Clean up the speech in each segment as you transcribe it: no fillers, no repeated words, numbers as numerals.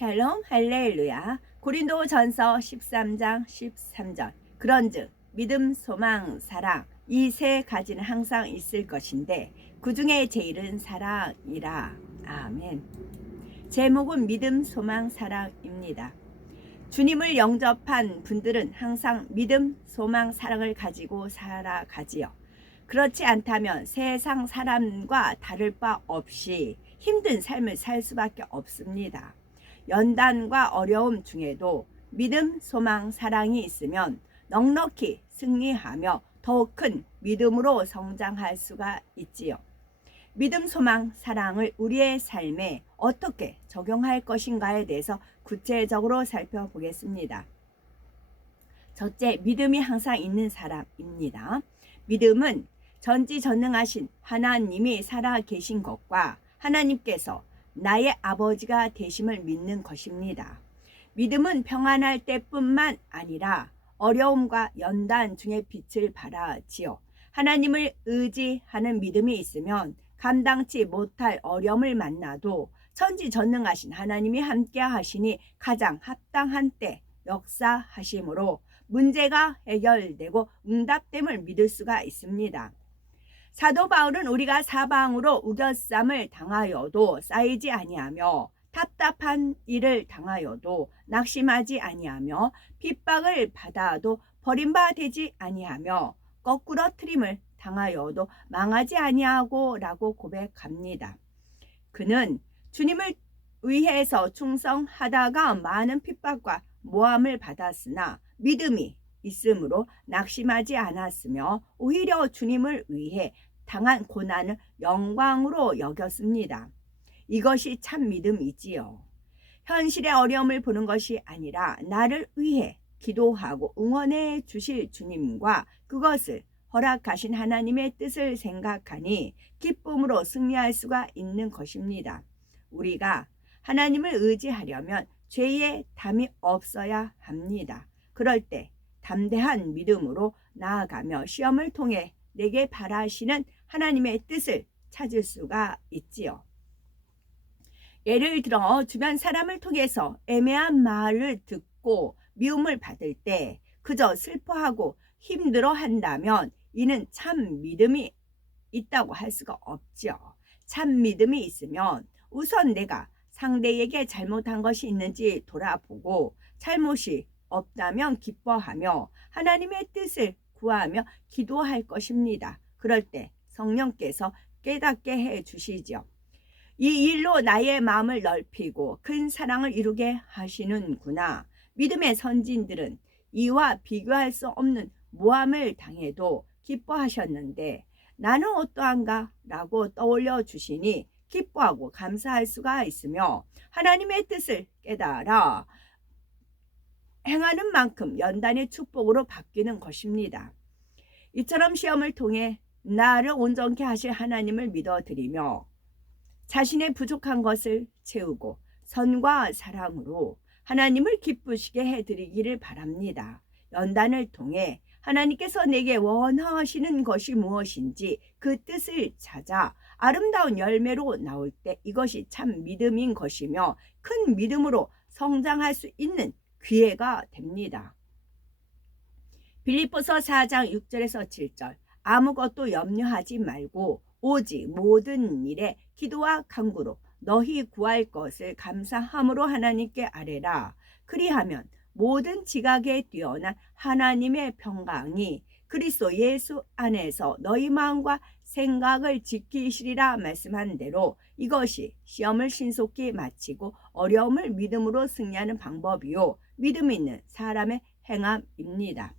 샬롬 할렐루야. 고린도전서 13장 13절. 그런즉 믿음, 소망, 사랑 이 세 가지는 항상 있을 것인데 그 중에 제일은 사랑이라. 아멘. 제목은 믿음, 소망, 사랑입니다. 주님을 영접한 분들은 항상 믿음, 소망, 사랑을 가지고 살아가지요. 그렇지 않다면 세상 사람과 다를 바 없이 힘든 삶을 살 수밖에 없습니다. 연단과 어려움 중에도 믿음, 소망, 사랑이 있으면 넉넉히 승리하며 더욱 큰 믿음으로 성장할 수가 있지요. 믿음, 소망, 사랑을 우리의 삶에 어떻게 적용할 것인가에 대해서 구체적으로 살펴보겠습니다. 첫째, 믿음이 항상 있는 사람입니다. 믿음은 전지전능하신 하나님이 살아 계신 것과 하나님께서 나의 아버지가 되심을 믿는 것입니다. 믿음은 평안할 때뿐만 아니라 어려움과 연단 중에 빛을 발하지요. 하나님을 의지하는 믿음이 있으면 감당치 못할 어려움을 만나도 천지전능하신 하나님이 함께 하시니 가장 합당한 때 역사하심으로 문제가 해결되고 응답됨을 믿을 수가 있습니다. 사도 바울은 우리가 사방으로 우겨쌈을 당하여도 쌓이지 아니하며 답답한 일을 당하여도 낙심하지 아니하며 핍박을 받아도 버림받지 아니하며 거꾸러뜨림을 당하여도 망하지 아니하고 라고 고백합니다. 그는 주님을 위해서 충성하다가 많은 핍박과 모함을 받았으나 믿음이 있으므로 낙심하지 않았으며 오히려 주님을 위해 당한 고난을 영광으로 여겼습니다. 이것이 참 믿음이지요. 현실의 어려움을 보는 것이 아니라 나를 위해 기도하고 응원해 주실 주님과 그것을 허락하신 하나님의 뜻을 생각하니 기쁨으로 승리할 수가 있는 것입니다. 우리가 하나님을 의지하려면 죄에 담이 없어야 합니다. 그럴 때 담대한 믿음으로 나아가며 시험을 통해 내게 바라시는 하나님의 뜻을 찾을 수가 있지요. 예를 들어 주변 사람을 통해서 애매한 말을 듣고 미움을 받을 때 그저 슬퍼하고 힘들어 한다면 이는 참 믿음이 있다고 할 수가 없죠. 참 믿음이 있으면 우선 내가 상대에게 잘못한 것이 있는지 돌아보고 잘못이 없다면 기뻐하며 하나님의 뜻을 구하며 기도할 것입니다. 그럴 때 성령께서 깨닫게 해 주시죠. 이 일로 나의 마음을 넓히고 큰 사랑을 이루게 하시는구나. 믿음의 선진들은 이와 비교할 수 없는 모함을 당해도 기뻐하셨는데 나는 어떠한가? 라고 떠올려 주시니 기뻐하고 감사할 수가 있으며 하나님의 뜻을 깨달아 행하는 만큼 연단의 축복으로 바뀌는 것입니다. 이처럼 시험을 통해 나를 온전케 하실 하나님을 믿어드리며 자신의 부족한 것을 채우고 선과 사랑으로 하나님을 기쁘시게 해드리기를 바랍니다. 연단을 통해 하나님께서 내게 원하시는 것이 무엇인지 그 뜻을 찾아 아름다운 열매로 나올 때 이것이 참 믿음인 것이며 큰 믿음으로 성장할 수 있는 기회가 됩니다. 빌립보서 4장 6절에서 7절. 아무것도 염려하지 말고 오직 모든 일에 기도와 간구로 너희 구할 것을 감사함으로 하나님께 아뢰라. 그리하면 모든 지각에 뛰어난 하나님의 평강이 그리스도 예수 안에서 너희 마음과 생각을 지키시리라 말씀한 대로 이것이 시험을 신속히 마치고 어려움을 믿음으로 승리하는 방법이요 믿음 있는 사람의 행함입니다.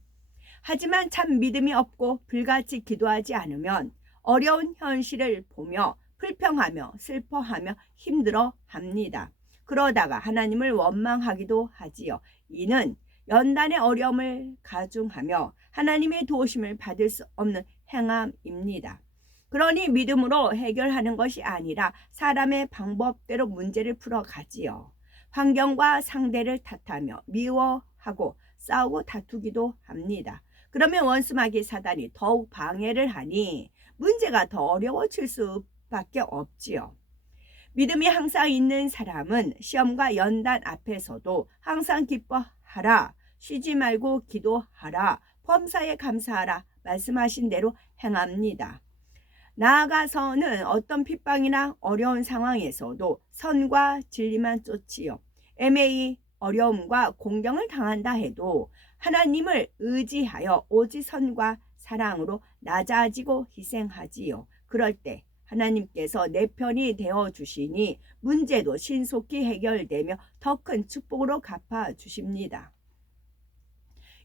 하지만 참 믿음이 없고 불같이 기도하지 않으면 어려운 현실을 보며 불평하며 슬퍼하며 힘들어합니다. 그러다가 하나님을 원망하기도 하지요. 이는 연단의 어려움을 가중하며 하나님의 도우심을 받을 수 없는 행함입니다. 그러니 믿음으로 해결하는 것이 아니라 사람의 방법대로 문제를 풀어가지요. 환경과 상대를 탓하며 미워하고 싸우고 다투기도 합니다. 그러면 원수마귀 사단이 더욱 방해를 하니 문제가 더 어려워질 수밖에 없지요. 믿음이 항상 있는 사람은 시험과 연단 앞에서도 항상 기뻐하라, 쉬지 말고 기도하라, 범사에 감사하라 말씀하신 대로 행합니다. 나아가서는 어떤 핍박이나 어려운 상황에서도 선과 진리만 쫓지요. 애매히 어려움과 공경을 당한다 해도 하나님을 의지하여 오직 선과 사랑으로 낮아지고 희생하지요. 그럴 때 하나님께서 내 편이 되어주시니 문제도 신속히 해결되며 더 큰 축복으로 갚아주십니다.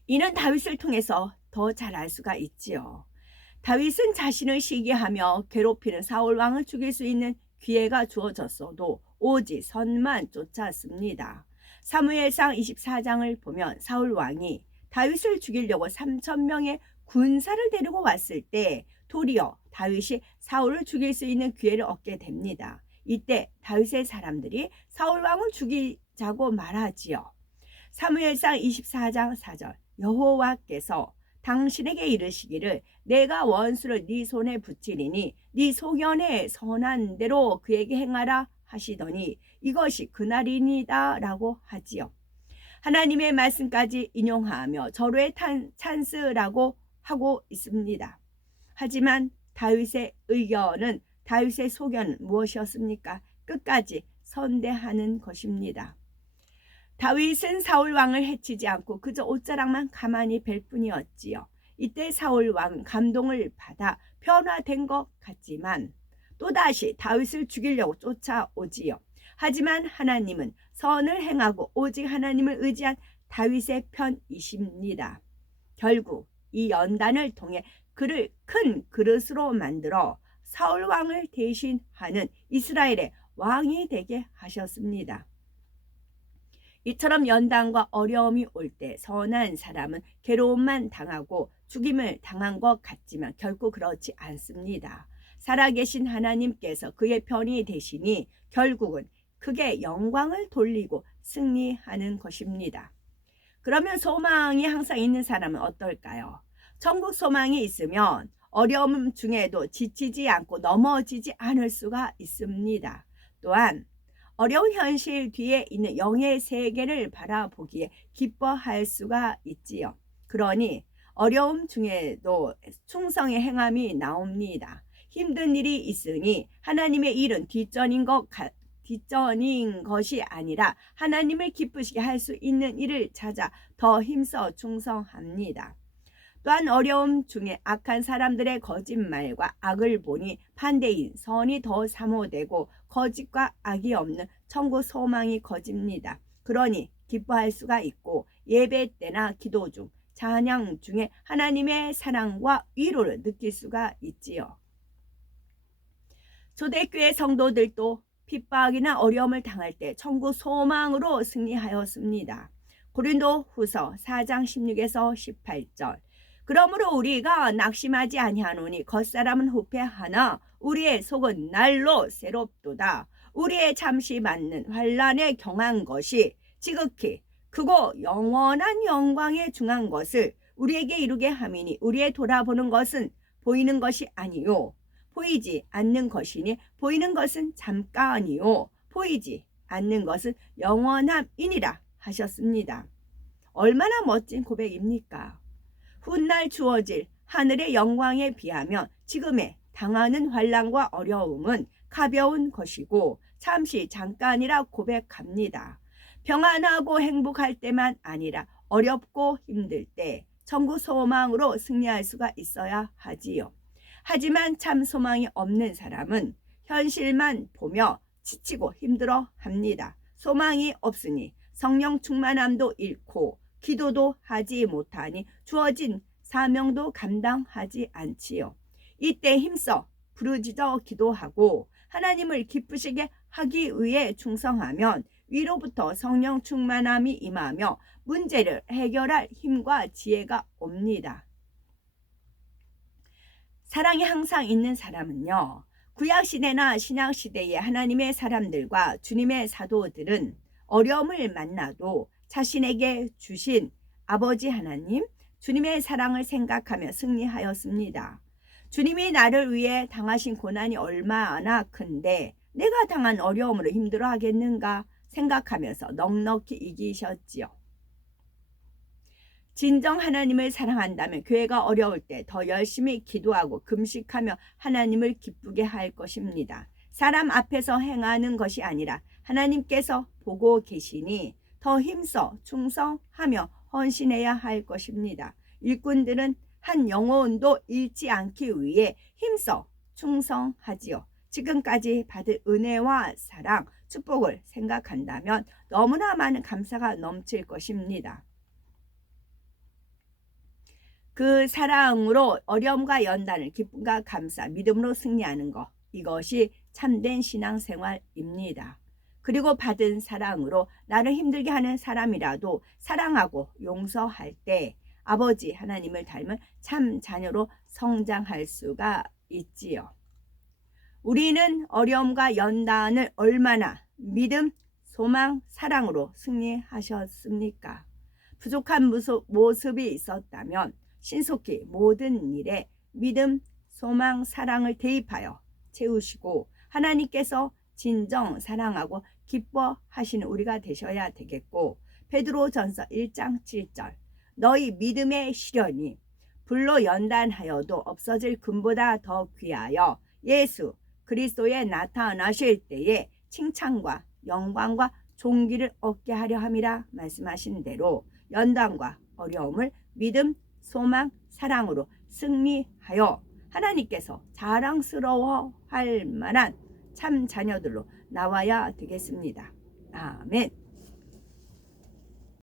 이는 다윗을 통해서 더 잘 알 수가 있지요. 다윗은 자신을 시기하며 괴롭히는 사울 왕을 죽일 수 있는 기회가 주어졌어도 오직 선만 쫓았습니다. 사무엘상 24장을 보면 사울 왕이 다윗을 죽이려고 3,000명의 군사를 데리고 왔을 때 도리어 다윗이 사울을 죽일 수 있는 기회를 얻게 됩니다. 이때 다윗의 사람들이 사울 왕을 죽이자고 말하지요. 사무엘상 24장 4절 여호와께서 당신에게 이르시기를 내가 원수를 네 손에 붙이리니 네 소견에 선한 대로 그에게 행하라 하시더니 이것이 그날이니다 라고 하지요. 하나님의 말씀까지 인용하며 절호의 찬스라고 하고 있습니다. 하지만 다윗의 의견은 다윗의 소견은 무엇이었습니까? 끝까지 선대하는 것입니다. 다윗은 사울 왕을 해치지 않고 그저 옷자락만 가만히 뵐 뿐이었지요. 이때 사울 왕은 감동을 받아 변화된 것 같지만 또다시 다윗을 죽이려고 쫓아오지요. 하지만 하나님은 선을 행하고 오직 하나님을 의지한 다윗의 편이십니다. 결국 이 연단을 통해 그를 큰 그릇으로 만들어 사울 왕을 대신하는 이스라엘의 왕이 되게 하셨습니다. 이처럼 연단과 어려움이 올 때 선한 사람은 괴로움만 당하고 죽임을 당한 것 같지만 결코 그렇지 않습니다. 살아계신 하나님께서 그의 편이 되시니 결국은 크게 영광을 돌리고 승리하는 것입니다. 그러면 소망이 항상 있는 사람은 어떨까요? 천국 소망이 있으면 어려움 중에도 지치지 않고 넘어지지 않을 수가 있습니다. 또한 어려운 현실 뒤에 있는 영의 세계를 바라보기에 기뻐할 수가 있지요. 그러니 어려움 중에도 충성의 행함이 나옵니다. 힘든 일이 있으니 하나님의 일은 뒷전인 것이 아니라 하나님을 기쁘시게 할 수 있는 일을 찾아 더 힘써 충성합니다. 또한 어려움 중에 악한 사람들의 거짓말과 악을 보니 반대인 선이 더 사모되고 거짓과 악이 없는 천국 소망이 거집니다. 그러니 기뻐할 수가 있고 예배 때나 기도 중 찬양 중에 하나님의 사랑과 위로를 느낄 수가 있지요. 초대교회 성도들도 핍박이나 어려움을 당할 때 천국 소망으로 승리하였습니다. 고린도후서 4장 16에서 18절 그러므로 우리가 낙심하지 아니하노니 겉사람은 후패하나 우리의 속은 날로 새롭도다. 우리의 잠시 맞는 환난에 경한 것이 지극히 크고 영원한 영광에 중한 것을 우리에게 이루게 함이니 우리의 돌아보는 것은 보이는 것이 아니요 보이지 않는 것이니 보이는 것은 잠깐이요 보이지 않는 것은 영원함이니라 하셨습니다. 얼마나 멋진 고백입니까? 훗날 주어질 하늘의 영광에 비하면 지금의 당하는 환난과 어려움은 가벼운 것이고 잠시 잠깐이라 고백합니다. 평안하고 행복할 때만 아니라 어렵고 힘들 때 천국 소망으로 승리할 수가 있어야 하지요. 하지만 참 소망이 없는 사람은 현실만 보며 지치고 힘들어 합니다. 소망이 없으니 성령 충만함도 잃고 기도도 하지 못하니 주어진 사명도 감당하지 않지요. 이때 힘써 부르짖어 기도하고 하나님을 기쁘시게 하기 위해 충성하면 위로부터 성령 충만함이 임하며 문제를 해결할 힘과 지혜가 옵니다. 사랑이 항상 있는 사람은요. 구약시대나 신약시대의 하나님의 사람들과 주님의 사도들은 어려움을 만나도 자신에게 주신 아버지 하나님, 주님의 사랑을 생각하며 승리하였습니다. 주님이 나를 위해 당하신 고난이 얼마나 큰데 내가 당한 어려움으로 힘들어 하겠는가 생각하면서 넉넉히 이기셨지요. 진정 하나님을 사랑한다면 교회가 어려울 때 더 열심히 기도하고 금식하며 하나님을 기쁘게 할 것입니다. 사람 앞에서 행하는 것이 아니라 하나님께서 보고 계시니 더 힘써 충성하며 헌신해야 할 것입니다. 일꾼들은 한 영혼도 잃지 않기 위해 힘써 충성하지요. 지금까지 받은 은혜와 사랑, 축복을 생각한다면 너무나 많은 감사가 넘칠 것입니다. 그 사랑으로 어려움과 연단을 기쁨과 감사, 믿음으로 승리하는 것, 이것이 참된 신앙생활입니다. 그리고 받은 사랑으로 나를 힘들게 하는 사람이라도 사랑하고 용서할 때 아버지 하나님을 닮은 참 자녀로 성장할 수가 있지요. 우리는 어려움과 연단을 얼마나 믿음, 소망, 사랑으로 승리하셨습니까? 부족한 모습이 있었다면 신속히 모든 일에 믿음, 소망, 사랑을 대입하여 채우시고 하나님께서 진정 사랑하고 기뻐하시는 우리가 되셔야 되겠고, 베드로전서 1장 7절 너희 믿음의 시련이 불로 연단하여도 없어질 금보다 더 귀하여 예수 그리스도에 나타나실 때에 칭찬과 영광과 존귀를 얻게 하려 함이라 말씀하신 대로 연단과 어려움을 믿음, 소망, 사랑으로 승리하여 하나님께서 자랑스러워할 만한 참 자녀들로 나와야 되겠습니다. 아멘.